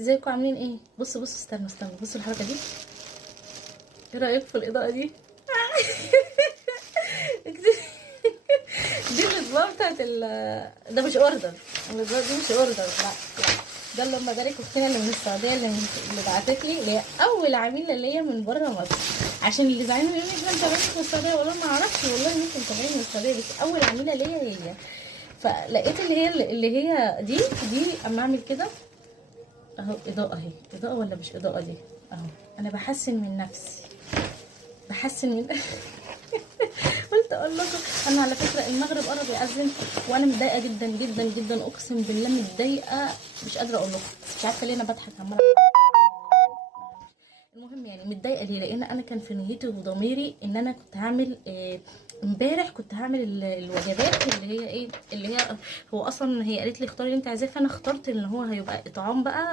ازيكم عاملين ايه؟ بصوا استنوا بصوا الحركه دي. ايه رايك في الاضاءه دي؟ دي الاطباق بتاعت ده مش اوردر. الاطباق دي مش اوردر، لا. ده اللي لما بارك اختنا اللي من السعوديه اللي بعتت لي، اللي هي اول عميله ليا من بره مصر. عشان اللي زعلانين مني احنا متابعين من السعوديه، والله ما اعرفش، والله ممكن متابعين من السعوديه، بس اول عميله ليا هي. فلقيت اللي هي دي اما اعمل كده اهو. اضاءه اهي، اضاءه ولا مش اضاءه دي؟ اهو انا بحسن من نفسي، بحسن من قلت اقول لكم. انا على فكره المغرب قرب يأذن وانا متضايقه جدا جدا جدا، اقسم بالله متضايقه، مش قادره اقول لكم، مش عارفه ليه انا بضحك عماله. المهم يعني متضايقه ليه؟ لان انا كان في نيتي وضميري ان انا كنت هعمل امبارح كنت هعمل الوجبات اللي هي ايه، اللي هي هو اصلا هي قالت لي اختاري اللي انت عايزاه، فانا اخترت ان هو هيبقى اطعام بقى